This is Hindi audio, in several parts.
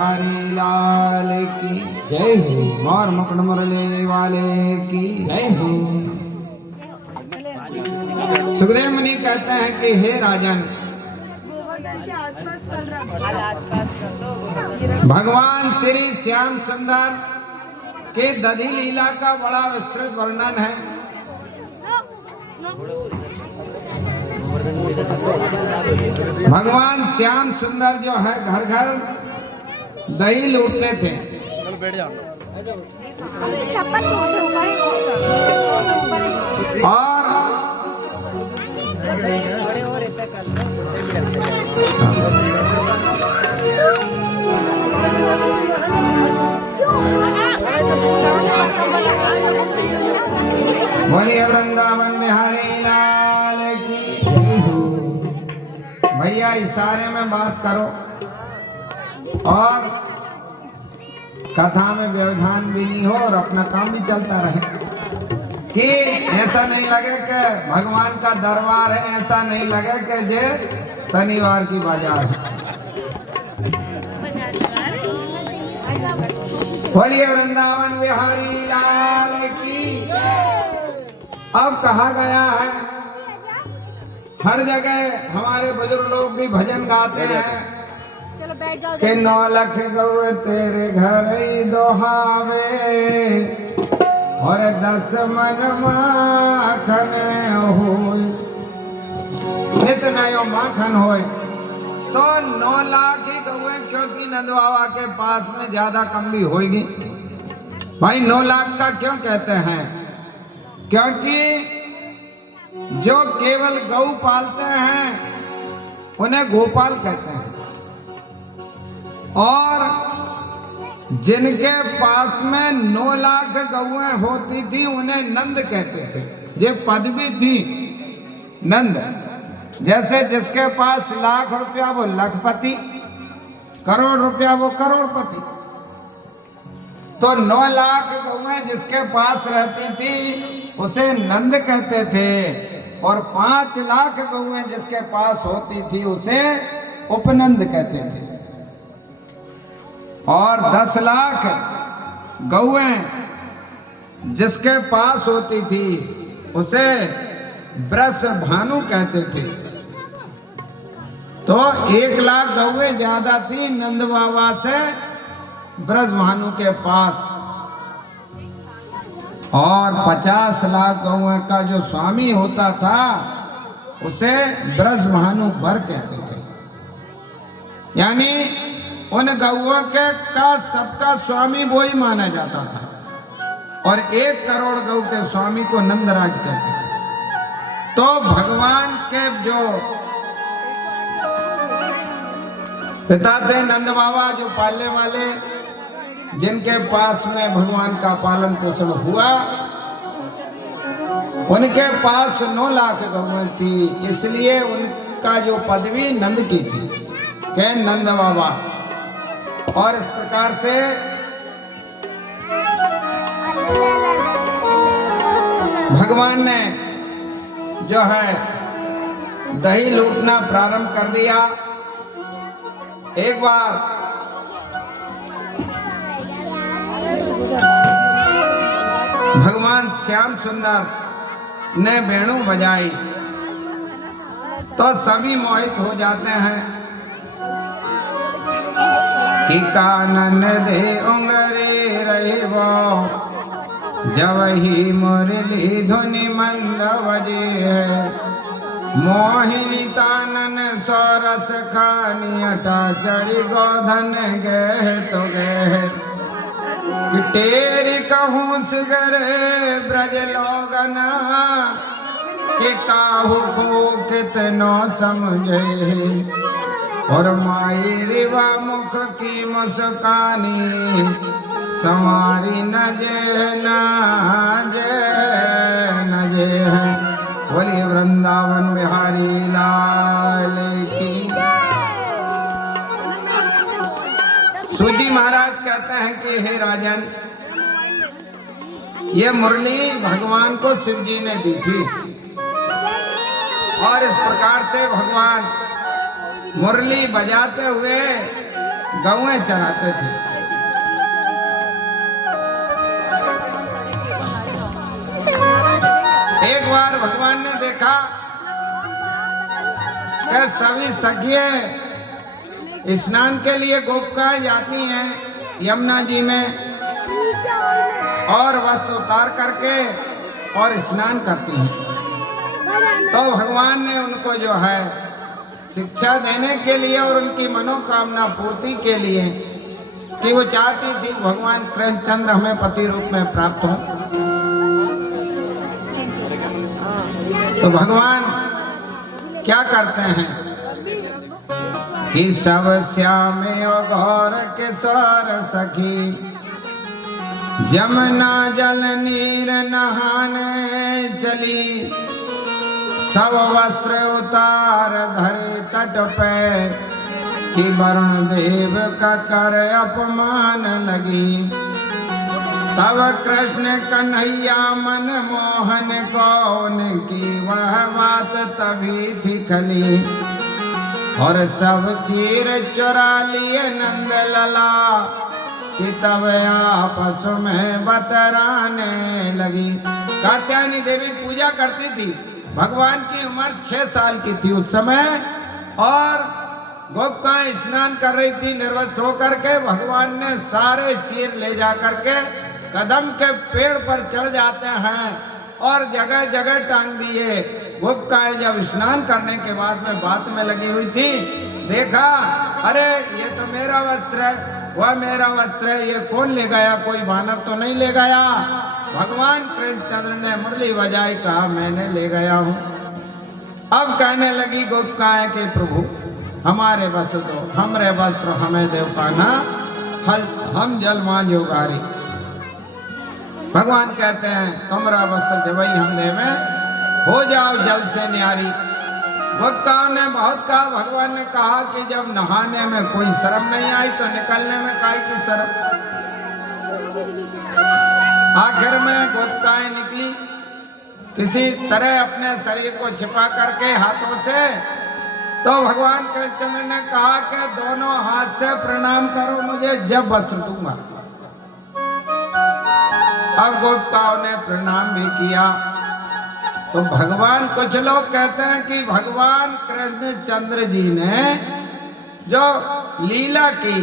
बिहारी लाल की जय हो। मोर मुकुट मुरली वाले की जय हो। सुखदेव मुनि कहते हैं कि हे राजन, भगवान श्री श्याम सुंदर के दधी लीला का बड़ा विस्तृत वर्णन है। भगवान श्याम सुंदर जो है घर घर दही लूटते थे। और बोलिए वृंदावन बिहारी लाल की। भैया इशारे में बात करो और कथा में व्यवधान भी नहीं हो और अपना काम भी चलता रहे, कि ऐसा नहीं लगे कि भगवान का दरबार है, ऐसा नहीं लगे कि जे शनिवार की बाजार है। बोलिए वृंदावन बिहारी लाल की। अब कहा गया है, हर जगह हमारे बुजुर्ग लोग भी भजन गाते हैं कि 9 लाख गौ तेरे घर ही दोहावे और 10 मन माखन होय, नित नयो माखन होय। तो 9 लाख ही गौए, क्योंकि नंद बाबा के पास में ज्यादा कम भी होगी। भाई 9 लाख का क्यों कहते हैं? क्योंकि जो केवल गौ पालते हैं उन्हें गोपाल कहते हैं, और जिनके पास में 9 लाख गौएं होती थी उन्हें नंद कहते थे। ये पदवी थी नंद। जैसे जिसके पास लाख रुपया वो लखपति, करोड़ रुपया वो करोड़पति। तो 9 लाख गौएं जिसके पास रहती थी उसे नंद कहते थे, और 5 लाख गौएं जिसके पास होती थी उसे उपनंद कहते थे, और 10 लाख गौएं जिसके पास होती थी उसे ब्रज भानु कहते थे। तो 1 लाख गौएं ज्यादा थी नंद बाबा से ब्रज भानु के पास, और 50 लाख गौएं का जो स्वामी होता था उसे ब्रज भानु बर कहते थे। यानी उन गौओं के का सबका स्वामी वो ही माना जाता था, और 1 करोड़ गौ के स्वामी को नंदराज कहते थे। तो भगवान के जो पिता थे नंद बाबा, जो पालने वाले, जिनके पास में भगवान का पालन पोषण हुआ, उनके पास 9 लाख गौएं थी, इसलिए उनका जो पदवी नंद की थी, के नंद बाबा। और इस प्रकार से भगवान ने जो है दही लूटना प्रारंभ कर दिया। एक बार भगवान श्याम सुंदर ने वेणु बजाई तो सभी मोहित हो जाते हैं कि कानन दे उंगरे रहिबो जब ही मुरली धुनि मंद बजे, मोहिनी तानन सोरस खानी अटा चढ़ी गोधन गए तो गए, टेरी कहूँ सिगरे ब्रज लोगना के काहू को कितनो समझे, और माई रिवा मुख की मुस्कानी संवारी नजे नजे है। बोलिए वृंदावन बिहारी लाल की। सूजी महाराज कहते हैं कि हे राजन, ये मुरली भगवान को शिव जी ने दी थी, और इस प्रकार से भगवान मुरली बजाते हुए गौएं चराते थे। एक बार भगवान ने देखा कि सभी सखियां स्नान के लिए गोपिकाएं जाती हैं यमुना जी में और वस्त्र उतार करके और स्नान करती हैं। तो भगवान ने उनको जो है शिक्षा देने के लिए और उनकी मनोकामना पूर्ति के लिए कि वो चाहती थी भगवान कृष्णचंद्र हमें पति रूप में प्राप्त हो, तो भगवान क्या करते हैं कि सब श्यामे गौर किशोर सखी जमुना जल नीर नहाने चली, सब वस्त्र उतार धरे तट पे कि वरुण देव का कर अपमान लगी। तब कृष्ण कन्हैया मन मोहन कौन की वह बात तभी थी खली, और सब चीर चुरा लिए नंद लला कि तब आपस में बतराने लगी। कात्यायनी देवी पूजा करती थी। भगवान की उम्र 6 साल की थी उस समय, और गोपिकाएं स्नान कर रही थी निर्वस्त्र होकर के। भगवान ने सारे चीर ले जा करके कदम के पेड़ पर चढ़ जाते हैं और जगह जगह टांग दिए। गोपिकाएं जब स्नान करने के बाद में बात में लगी हुई थी, देखा अरे ये तो मेरा वस्त्र है, वह मेरा वस्त्र है, ये कौन ले गया, कोई वानर तो नहीं ले गया। भगवान कृष्णचंद्र ने मुरली बजाई, कहा मैंने ले गया हूँ। अब कहने लगी गोपिकाएं कि प्रभु हमारे वस्त्र तो हमरे वस्त्र हमें देव पाना, हम जलमान योगारी। भगवान कहते हैं तुमरा वस्त्र जबई हम देवे, हो जाओ जल से न्यारी। गोपिकाओं ने बहुत कहा। भगवान ने कहा कि जब नहाने में कोई शर्म नहीं आई तो निकलने में काहे की शर्म। आखिर में गोपिकाएं निकली किसी तरह अपने शरीर को छिपा करके हाथों से। तो भगवान कृष्णचंद्र ने कहा कि दोनों हाथ से प्रणाम करो मुझे, जब वस्त्र दूंगा। अब गोपिकाओं ने प्रणाम भी किया। तो भगवान, कुछ लोग कहते हैं कि भगवान कृष्णचंद्र जी ने जो लीला की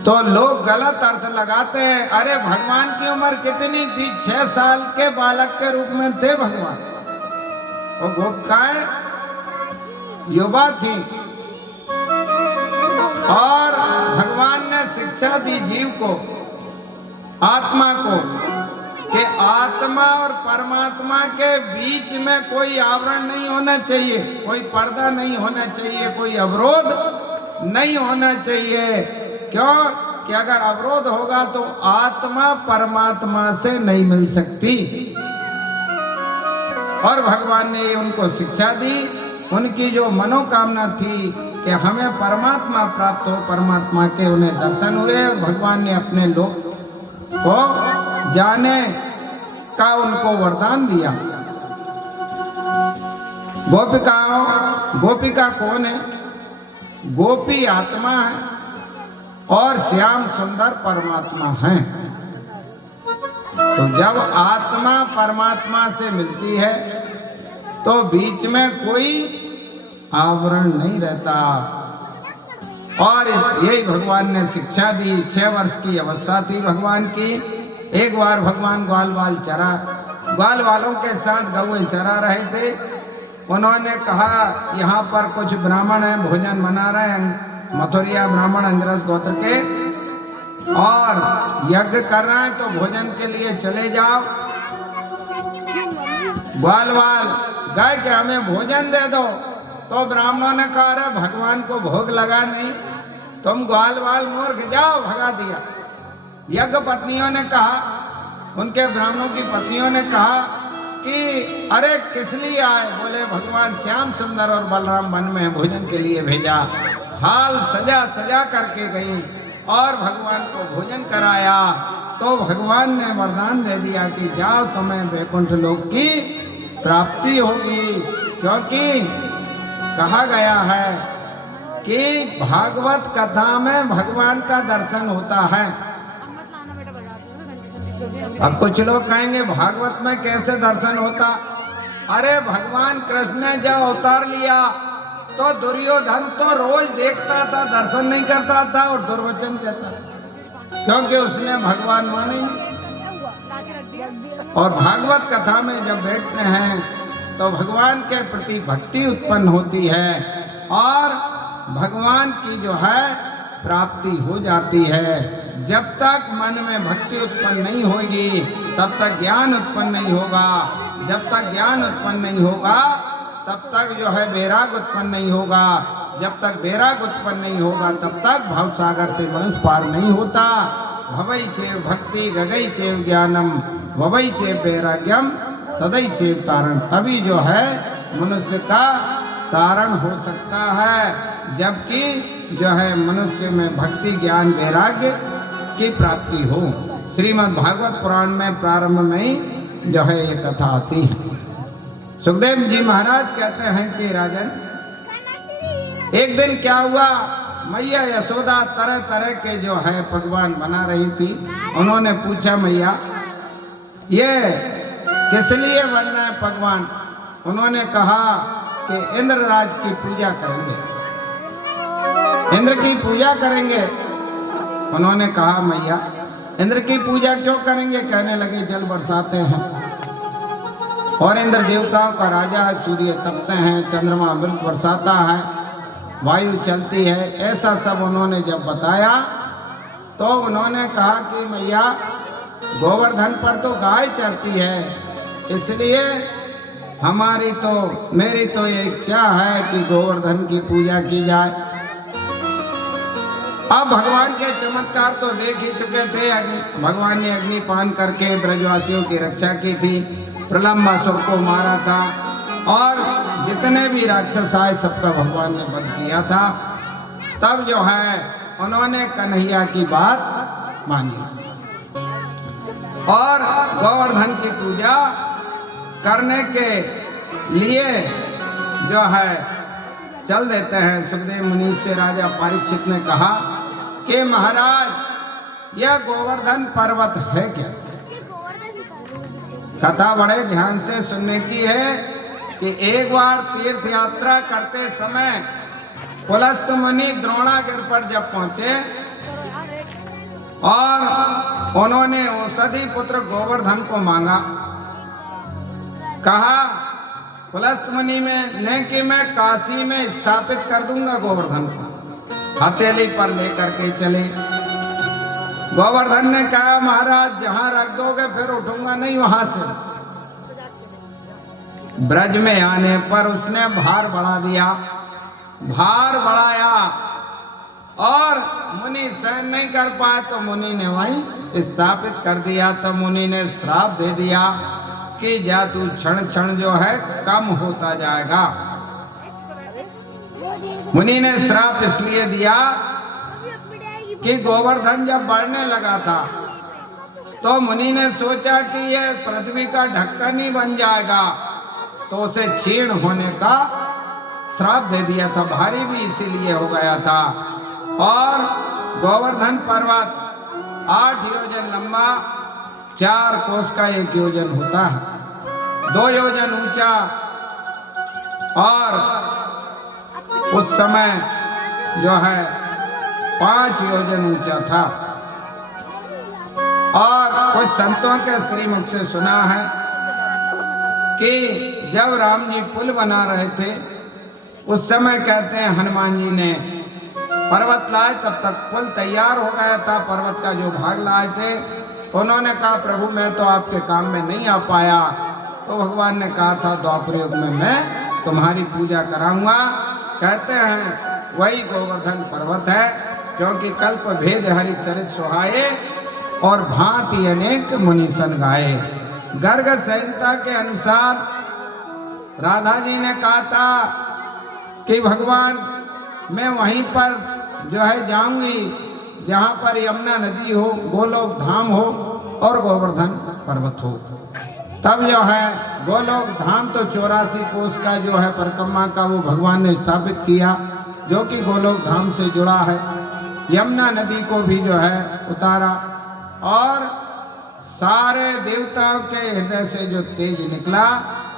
तो लोग गलत अर्थ लगाते हैं। अरे भगवान की उम्र कितनी थी? 6 साल के बालक के रूप में थे भगवान, और गोपिकाएं युवा थी। और भगवान ने शिक्षा दी जीव को, आत्मा को, कि आत्मा और परमात्मा के बीच में कोई आवरण नहीं होना चाहिए, कोई पर्दा नहीं होना चाहिए, कोई अवरोध नहीं होना चाहिए। क्यों कि अगर अवरोध होगा तो आत्मा परमात्मा से नहीं मिल सकती। और भगवान ने उनको शिक्षा दी। उनकी जो मनोकामना थी कि हमें परमात्मा प्राप्त हो, परमात्मा के उन्हें दर्शन हुए और भगवान ने अपने लोक को जाने का उनको वरदान दिया। गोपिका कौन है? गोपी आत्मा है और श्याम सुंदर परमात्मा है। तो जब आत्मा परमात्मा से मिलती है तो बीच में कोई आवरण नहीं रहता। और यही भगवान ने शिक्षा दी। 6 वर्ष की अवस्था थी भगवान की। एक बार भगवान ग्वाल वालों के साथ गौएं चरा रहे थे। उन्होंने कहा यहाँ पर कुछ ब्राह्मण हैं, भोजन बना रहे हैं, मथुरिया ब्राह्मण अंग्रज गोत्र के, और यज्ञ कर रहे हैं, तो भोजन के लिए चले जाओ। ग्वाल गए कि हमें भोजन दे दो। तो ब्राह्मणों ने कहा अरे भगवान को भोग लगा नहीं, तुम ग्वाल मूर्ख, जाओ, भगा दिया। यज्ञ पत्नियों ने कहा, उनके ब्राह्मणों की पत्नियों ने कहा कि अरे किस लिए आए? बोले भगवान श्याम सुंदर और बलराम वन में भोजन के लिए भेजा। थाल सजा करके गई और भगवान को भोजन कराया। तो भगवान ने वरदान दे दिया कि जाओ, तुम्हें वैकुंठ लोक की प्राप्ति होगी। क्योंकि कहा गया है कि भागवत कथा में भगवान का दर्शन होता है। अब कुछ लोग कहेंगे भागवत में कैसे दर्शन होता? अरे भगवान कृष्ण ने जब अवतार लिया तो दुर्योधन तो रोज देखता था, दर्शन नहीं करता था और दुर्वचन कहता था, क्योंकि उसने भगवान माने नहीं। और भागवत कथा में जब बैठते हैं तो भगवान के प्रति भक्ति उत्पन्न होती है और भगवान की जो है प्राप्ति हो जाती है। जब तक मन में भक्ति उत्पन्न नहीं होगी तब तक ज्ञान उत्पन्न नहीं होगा, जब तक ज्ञान उत्पन्न नहीं होगा तब तक जो है वैराग उत्पन्न नहीं होगा, जब तक वैराग उत्पन्न नहीं होगा तब तक भव सागर से मनुष्य पार नहीं होता। भवई चेव भक्ति गगई चेव ज्ञानम भवई चेव वैराग्यम तदई चेव तारण। तभी जो है मनुष्य का तारण हो सकता है, जबकि जो है मनुष्य में भक्ति ज्ञान वैराग्य की प्राप्ति हो। श्रीमद् भागवत पुराण में प्रारंभ में ही जो है ये कथा आती है। सुखदेव जी महाराज कहते हैं कि राजन, एक दिन क्या हुआ, मैया यशोदा तरह तरह के जो है पकवान बना रही थी। उन्होंने पूछा, मैया ये किस लिए बन रहे हैं पकवान? उन्होंने कहा कि इंद्रराज की पूजा करेंगे, इंद्र की पूजा करेंगे। उन्होंने कहा, मैया इंद्र की पूजा क्यों करेंगे? कहने लगे, जल बरसाते हैं और इंद्र देवताओं का राजा है, सूर्य तपते हैं, चंद्रमा अमृत बरसाता है, वायु चलती है। ऐसा सब उन्होंने जब बताया तो उन्होंने कहा कि मैया गोवर्धन पर तो गाय चढ़ती है, इसलिए मेरी तो ये इच्छा है कि गोवर्धन की पूजा की जाए। अब भगवान के चमत्कार तो देख ही चुके थे। भगवान ने अग्निपान करके ब्रजवासियों की रक्षा की थी, प्रलंबासुर को मारा था और जितने भी राक्षस आए सबका भगवान ने वध किया था। तब जो है उन्होंने कन्हैया की बात मानी और गोवर्धन की पूजा करने के लिए जो है चल देते हैं। सुखदेव मुनि से राजा परीक्षित ने कहा कि महाराज यह गोवर्धन पर्वत है क्या? कथा बड़े ध्यान से सुनने की है कि एक बार तीर्थ यात्रा करते समय पुलस्त मुनि द्रोणागिरि पर जब पहुंचे और उन्होंने औषधि पुत्र गोवर्धन को मांगा, कहा पुलस्त मुनि ने कि मैं काशी में स्थापित कर दूंगा गोवर्धन को। हथेली पर लेकर के चले। गोवर्धन ने कहा, महाराज जहां रख दोगे फिर उठूंगा नहीं वहां से। ब्रज में आने पर उसने भार बढ़ा दिया, भार बढ़ाया और मुनि सहन नहीं कर पाए तो मुनि ने वहीं स्थापित कर दिया। तो मुनि ने श्राप दे दिया कि जा तू क्षण क्षण जो है कम होता जाएगा। मुनि ने श्राप इसलिए दिया कि गोवर्धन जब बढ़ने लगा था तो मुनि ने सोचा कि यह पृथ्वी का ढक्कन ही बन जाएगा, तो उसे क्षीण होने का श्राप दे दिया था। भारी भी इसीलिए हो गया था। और गोवर्धन पर्वत 8 योजन लंबा, 4 कोस का 1 योजन होता है, 2 योजन ऊंचा और उस समय जो है 5 योजन ऊंचा था। और कुछ संतों के श्रीमुख से सुना है कि जब राम जी पुल बना रहे थे उस समय कहते हैं हनुमान जी ने पर्वत लाए, तब तक पुल तैयार हो गया था। पर्वत का जो भाग लाए थे उन्होंने कहा, प्रभु मैं तो आपके काम में नहीं आ पाया। तो भगवान ने कहा था, द्वापर युग में मैं तुम्हारी पूजा कराऊंगा। कहते हैं वही गोवर्धन पर्वत है, क्योंकि कल्प भेद हरि चरित सुहाए और भांति अनेक मुनिसन गाए। गर्ग संहिता के अनुसार राधा जी ने कहा था कि भगवान मैं वहीं पर जो है जाऊंगी जहां पर यमुना नदी हो, गोलोक धाम हो और गोवर्धन पर्वत हो। तब जो है गोलोक धाम तो 84 कोस का जो है परिक्रमा का वो भगवान ने स्थापित किया। जो कि गोलोक धाम से जुड़ा है। यमुना नदी को भी जो है उतारा और सारे देवताओं के हृदय से जो तेज निकला,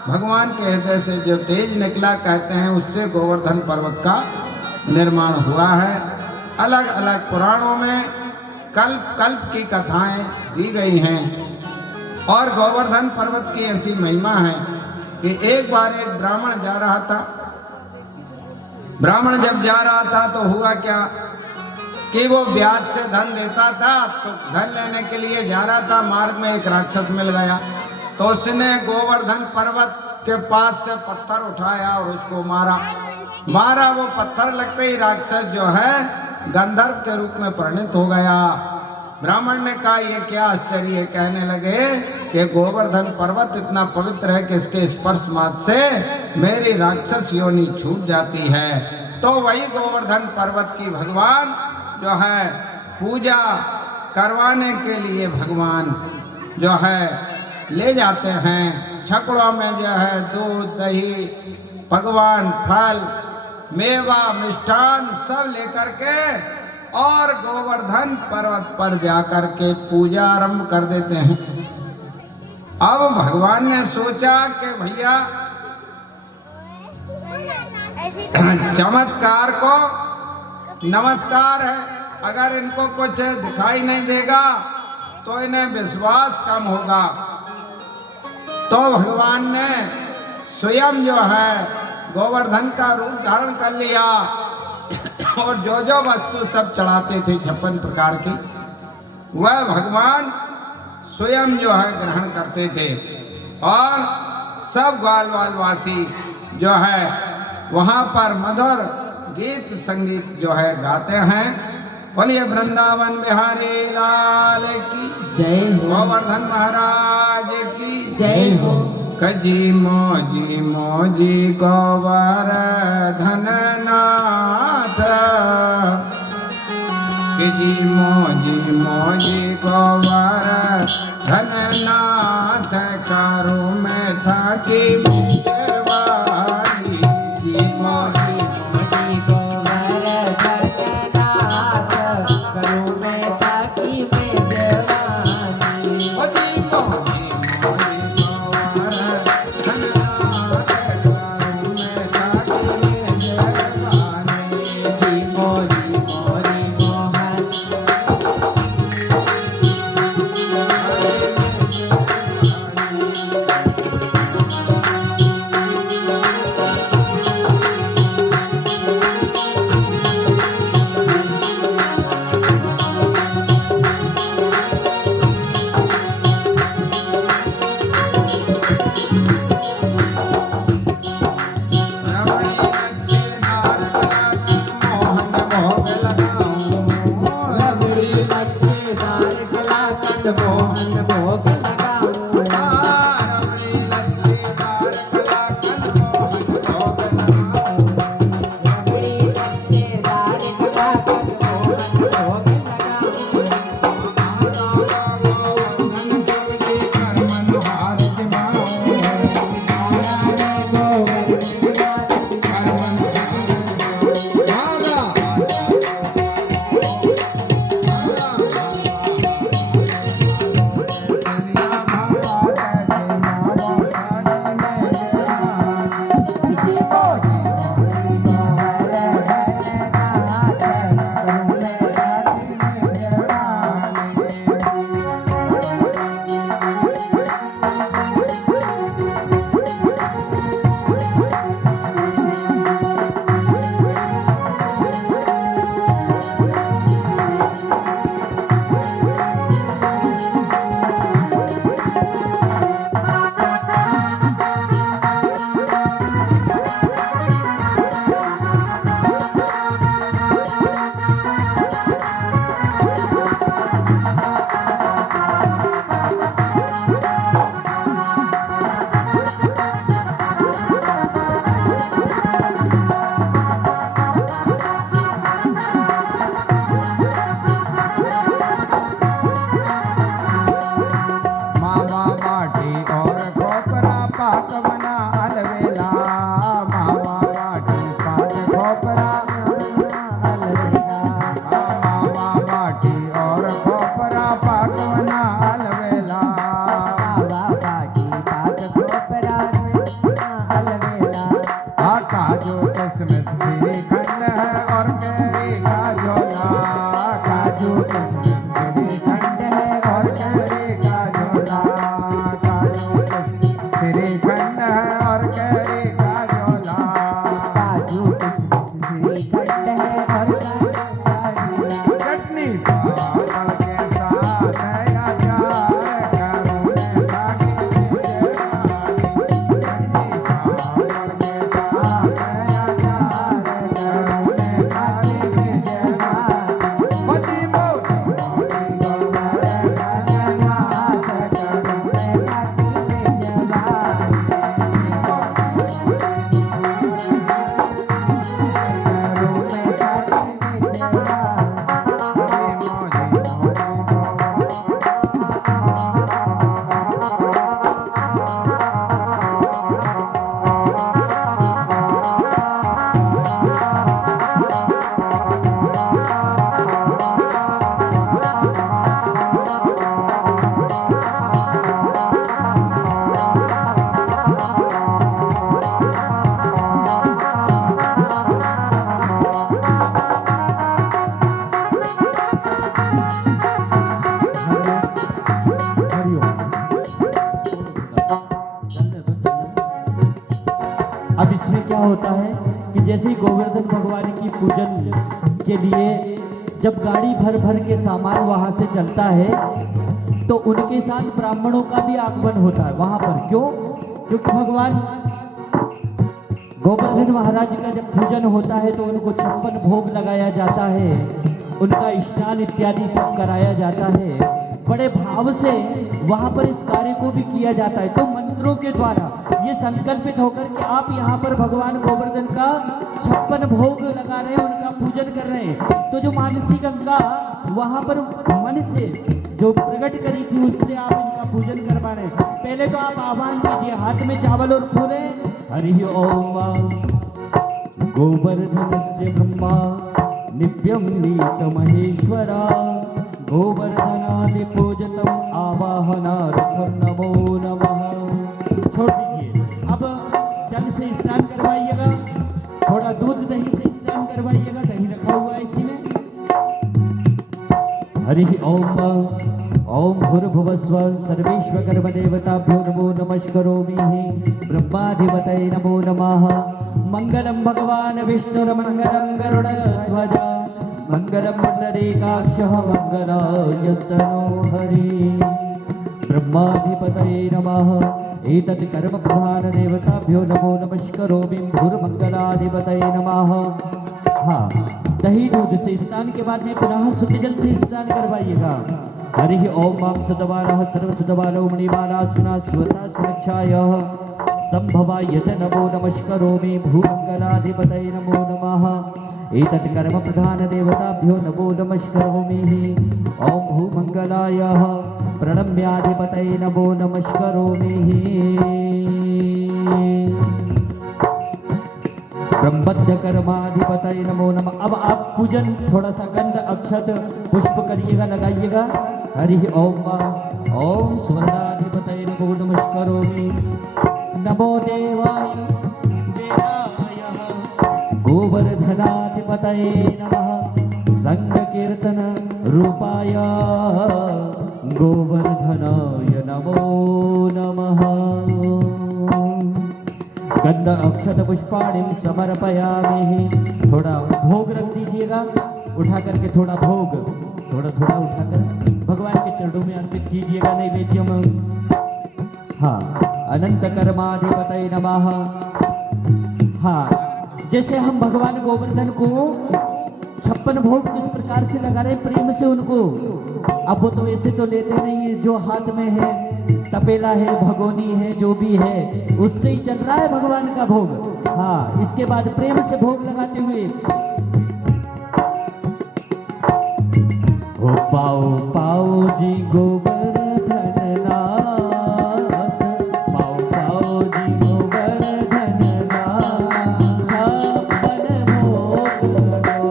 भगवान के हृदय से जो तेज निकला, कहते हैं उससे गोवर्धन पर्वत का निर्माण हुआ है। अलग अलग पुराणों में कल्प कल्प की कथाएं दी गई हैं और गोवर्धन पर्वत की ऐसी महिमा है कि एक बार एक ब्राह्मण जा रहा था। ब्राह्मण जब जा रहा था तो हुआ क्या कि वो ब्याज से धन देता था, तो धन लेने के लिए जा रहा था, मार्ग में एक राक्षस मिल गया तो उसने गोवर्धन पर्वत के पास से पत्थर उठाया और उसको मारा। वो पत्थर लगते ही राक्षस जो है गंधर्व के रूप में परिणत हो गया। ब्राह्मण ने कहा ये क्या आश्चर्य है। कहने लगे कि गोवर्धन पर्वत इतना पवित्र है कि इसके स्पर्श मात्र से मेरी राक्षस योनि छूट जाती है। तो वही गोवर्धन पर्वत की भगवान जो है पूजा करवाने के लिए भगवान जो है ले जाते हैं। छकड़ों में जो है दूध दही भगवान फल मेवा मिष्ठान सब लेकर के और गोवर्धन पर्वत पर जाकर के पूजा आरंभ कर देते हैं। अब भगवान ने सोचा कि भैया चमत्कार को नमस्कार है, अगर इनको कुछ दिखाई नहीं देगा तो इन्हें विश्वास कम होगा। तो भगवान ने स्वयं जो है गोवर्धन का रूप धारण कर लिया और जो जो वस्तु सब चढ़ाते थे 56 प्रकार की, वह भगवान स्वयं जो है ग्रहण करते थे। और सब ग्वालवाल वासी जो है वहाँ पर मधुर गीत संगीत जो है गाते हैं। बोलिए वृंदावन बिहारी लाल की जय हो, गोवर्धन महाराज की जय हो। कजी मोजी मोजी गोवर्धन नाथ, कजी मोजी मोजी गोवर्धन नाथ, करो में था कि मेवानी। जी मोजी मोजी गोवर्धन नाथ, करो में ताकि मैं जवानी। ओ जी मोजी मोजी गोवर्धन नाथ, करो में था कि मैं जवानी। जी मोरी मोरी मोहन, रमणी लच्छेदार कलाकंद मोहन भोग लगाऊं। रमणी लच्छेदार कलाकंद मोहन भोग लगाऊं। रबड़ी लच्छेदार कलाकंद मोहन भोग लगाऊं। गोवर्धन देव जी कर मनोहार जमाऊं। नारायण गोवर्धन नाथ, कर मनोहार राधा काजू किशमिश श्रीखंड है और कैरी का झोला। काजू श्रीखंड है और कैरी का झोला। काजू किशमिश श्रीखंड है और कैरी का झोला। चटनी पापड़ के साथ है अचार करूँ ताकि चटनी पापड़ के साथ है अचार करूँ ताकि बची मोटी गोबर धननाथ अब इसमें क्या होता है कि जैसे ही गोवर्धन भगवान की पूजन के लिए जब गाड़ी भर भर के सामान वहां से चलता है तो उनके साथ ब्राह्मणों का भी आगमन होता है वहां पर। क्यों? क्योंकि भगवान गोवर्धन महाराज का जब पूजन होता है तो उनको 56 भोग लगाया जाता है, उनका स्नान इत्यादि सब कराया जाता है। बड़े भाव से वहां पर इस कार्य को भी किया जाता है। तो मंत्रों के द्वारा ये संकल्पित होकर कि आप यहाँ पर भगवान गोवर्धन का 56 भोग लगा रहे हैं, उनका पूजन कर रहे हैं। तो जो मानसी गंगा वहां पर मन से जो प्रकट करी थी उससे आप इनका पूजन करवा रहे हैं। पहले तो आप आह्वान कीजिए, हाथ में चावल और फूल है। हरि ओम गोवर्धनस्य ब्रह्मा नित्यं नीत महेश्वरा गोवर्धनादि पूजतम आवाहनार्थम नमो नमः। छोड़ दीजिए, अब जल से स्नान करवाइएगा, थोड़ा दूध दही से स्नान करवाइएगा, दही रखा हुआ है इसी में। हरि ओम ओम भूर्भुवस्व सर्वेश्वरदेवताभ्यो नमो नमस्करोमि। ब्रह्माधिपतये नमो नमः। मंगलम भगवान विष्णुर्मंगलम गरुडध्वज मंगलम पुंडरीकाक्षः मंगलायतनो हरि। ब्रह्माधिपतये नमः। एतत् कर्म प्रधान देवताभ्यो नमो नमस्करोमि। भूर्मंगलाधिपतये नमः। हाँ, दही दूध से स्नान के बाद में पुनः शुद्ध जल से स्नान करवाइएगा। हरि ओम मां सदवारः सर्वसुदवारो मणिमाला सुना स्वता सुरक्षायः संभवाय च नमो नमस्करोमि। भूमंगलाधिपतये नमो नमः। एतत् कर्म प्रधान देवताभ्यो नमो नमस्करोमि। ओम भूमंगलाय प्रणम्याधिपतये नमो नमस्करोमि। ब्रह्मद्य कर्माधिपतये नमो नमः। अब आप पूजन थोड़ा सा गंध अक्षत पुष्प करिएगा, लगाइएगा। हरि ओम ओम सुवर्णाधिपतये नमो नमस्करोमि। नमो देवाय वेदाय गोवर्धनाधिपतये नमः। संकीर्तन रूपाय गोवर्धनाय नमो नमः। गंध अक्षत पुष्पाणि समर्पयामि। थोड़ा भोग रख दीजिएगा, उठा करके थोड़ा भोग थोड़ा थोड़ा उठाकर भगवान के चरणों में अर्पित कीजिएगा नैवेद्यम। हाँ, अनंत कर्माधिपतये नमः। हाँ, जैसे हम भगवान गोवर्धन को 56 भोग जिस प्रकार से लगा रहे प्रेम से उनको, अब वो तो ऐसे तो लेते नहीं है, जो हाथ में है तपेला है भगोनी है जो भी है उससे ही चल रहा है भगवान का भोग। हाँ, इसके बाद प्रेम से भोग लगाते हुए हो पाओ पाओ जी गोवर्धन नाथ, पाओ पाओ जी गोवर्धन नाथ, 56 भोग लो।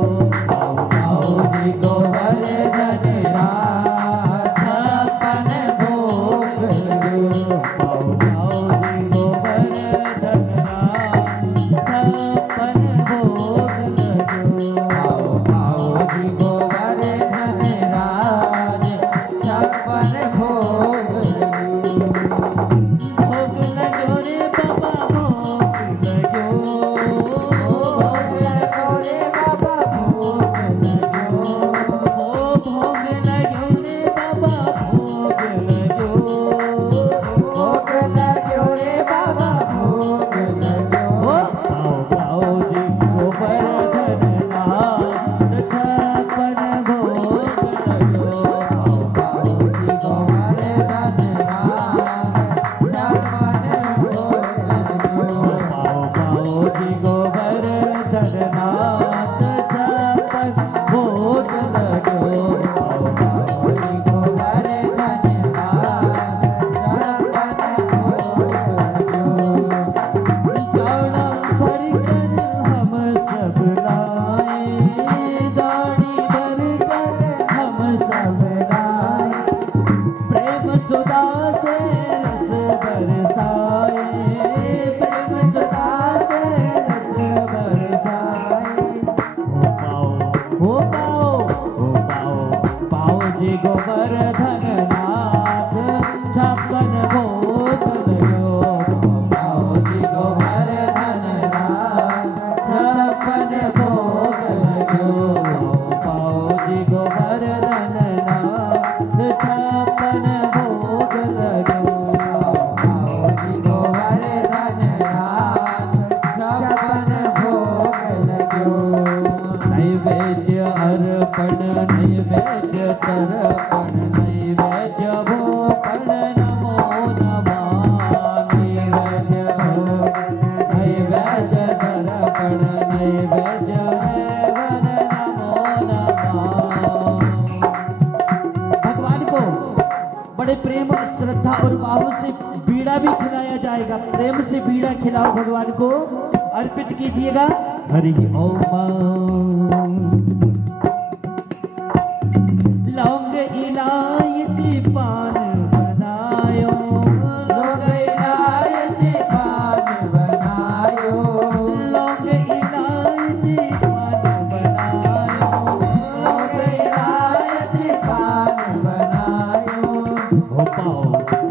पाओ पाओ जी गोवर्धन नाथ, 56 भोग लो। पाओ पाओ जी गोवर्धन नाथ, 56 भोग लो। पाओ पाओ जी गोवर्धन सब गाए, प्रेम सुधा से रस बरसाए, प्रेम सुधा से रस बरसाए। हो पाओ जी गोवर्धन नाथ, छप्पन भोग लयो। पाओ जी गोवर्धन नाथ, छप्पन भोग लयो। पाओ जी गोवर्धन नाथ, छप्पन भोग लयो। पाओ जी गोवर्धन नाथ, छप्पन भोग लयो। नैवेद्य अर्पण नैवेद्य तर्पण नैवेद्य भोपण नमो नमः। नैवेद्य नैवेद्य तर्पण नैवेद्य रेवन नमो नमः। भगवान को बड़े प्रेम श्रद्धा और भाव से बीड़ा भी खिलाया जाएगा। प्रेम से बीड़ा खिलाओ, भगवान को अर्पित कीजिएगा। हरि ओम। लौंग इलायची पान बनायो, लौंग इलायची पान बनायो, लौंग इलायची पान बनायो, लौंग इलायची पान बनायो। हो पाओ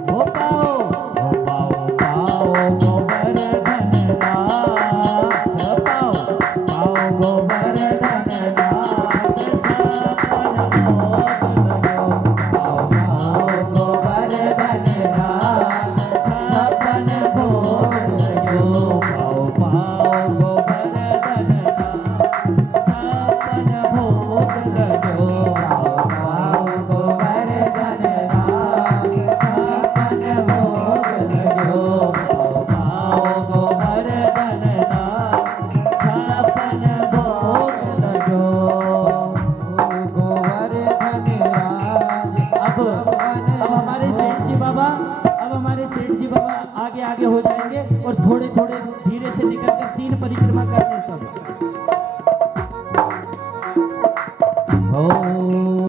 गोवर्धन नाथ, पाओ गोवर्धन नाथ, छप्पन भोग लयो। पाओ गोवर्धन नाथ, छप्पन भोग लयो। पाओ गोवर्धन नाथ, छप्पन भोग लयो। पाओ गोवर्धन नाथ, छप्पन भोग लयो। पाओ गोवर्धन नाथ, छप्पन भोग लयो। गोवर्धन राज। अब हमारे सेठ जी बाबा आगे आगे हो जाएंगे और थोड़े थोड़े